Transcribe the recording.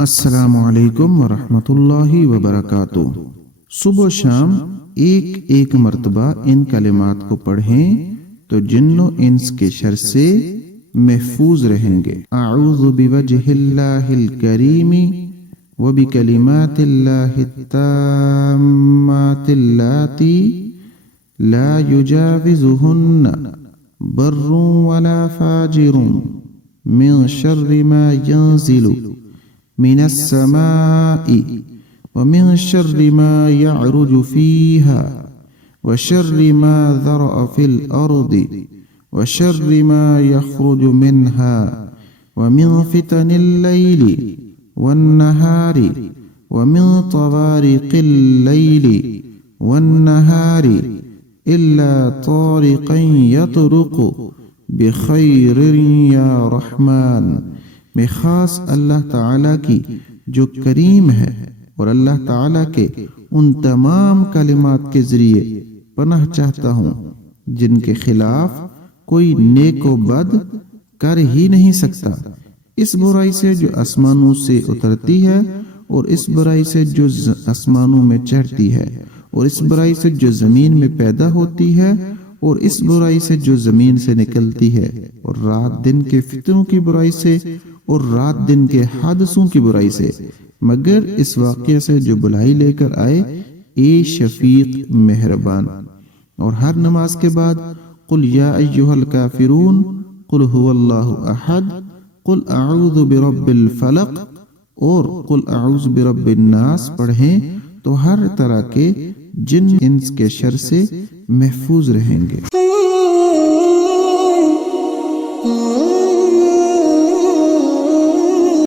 السلام علیکم ورحمۃ اللہ وبرکاتہ۔ صبح و شام ایک ایک مرتبہ ان کلمات کو پڑھیں تو جن و انس کے شر سے محفوظ رہیں گے۔ اعوذ بوجہ اللہ الکریم وبکلمات اللہ التامات اللاتی لا یجاوزہن بر ولا فاجر من شر ما ينزل من السماء ومن شر ما يعرج فيها وشر ما ذرأ في الأرض وشر ما يخرج منها ومن فتن الليل والنهار ومن طوارق الليل والنهار إلا طارقا يطرق بخير يا رحمن۔ میں خاص اللہ تعالیٰ کی جو کریم ہے اور اللہ تعالیٰ کے ان تمام کلمات کے ذریعے پناہ چاہتا ہوں جن کے خلاف کوئی نیک و بد کر ہی نہیں سکتا، اس برائی سے جو آسمانوں سے اترتی ہے اور اس برائی سے جو آسمانوں میں چڑھتی ہے اور اس برائی سے جو زمین میں پیدا ہوتی ہے اور اس برائی سے جو زمین سے نکلتی ہے اور رات دن کے فتنوں کی برائی سے اور رات دن کے حادثوں کی برائی سے، مگر اس واقعے سے جو بلائی لے کر آئے اے شفیق مہربان۔ اور ہر نماز کے بعد قل یا ایھا الکافرون قل ھو اللہ احد قل اعوذ برب الفلق اور قل اعوذ برب الناس پڑھیں تو ہر طرح کے جن انس کے شر سے محفوظ رہیں گے۔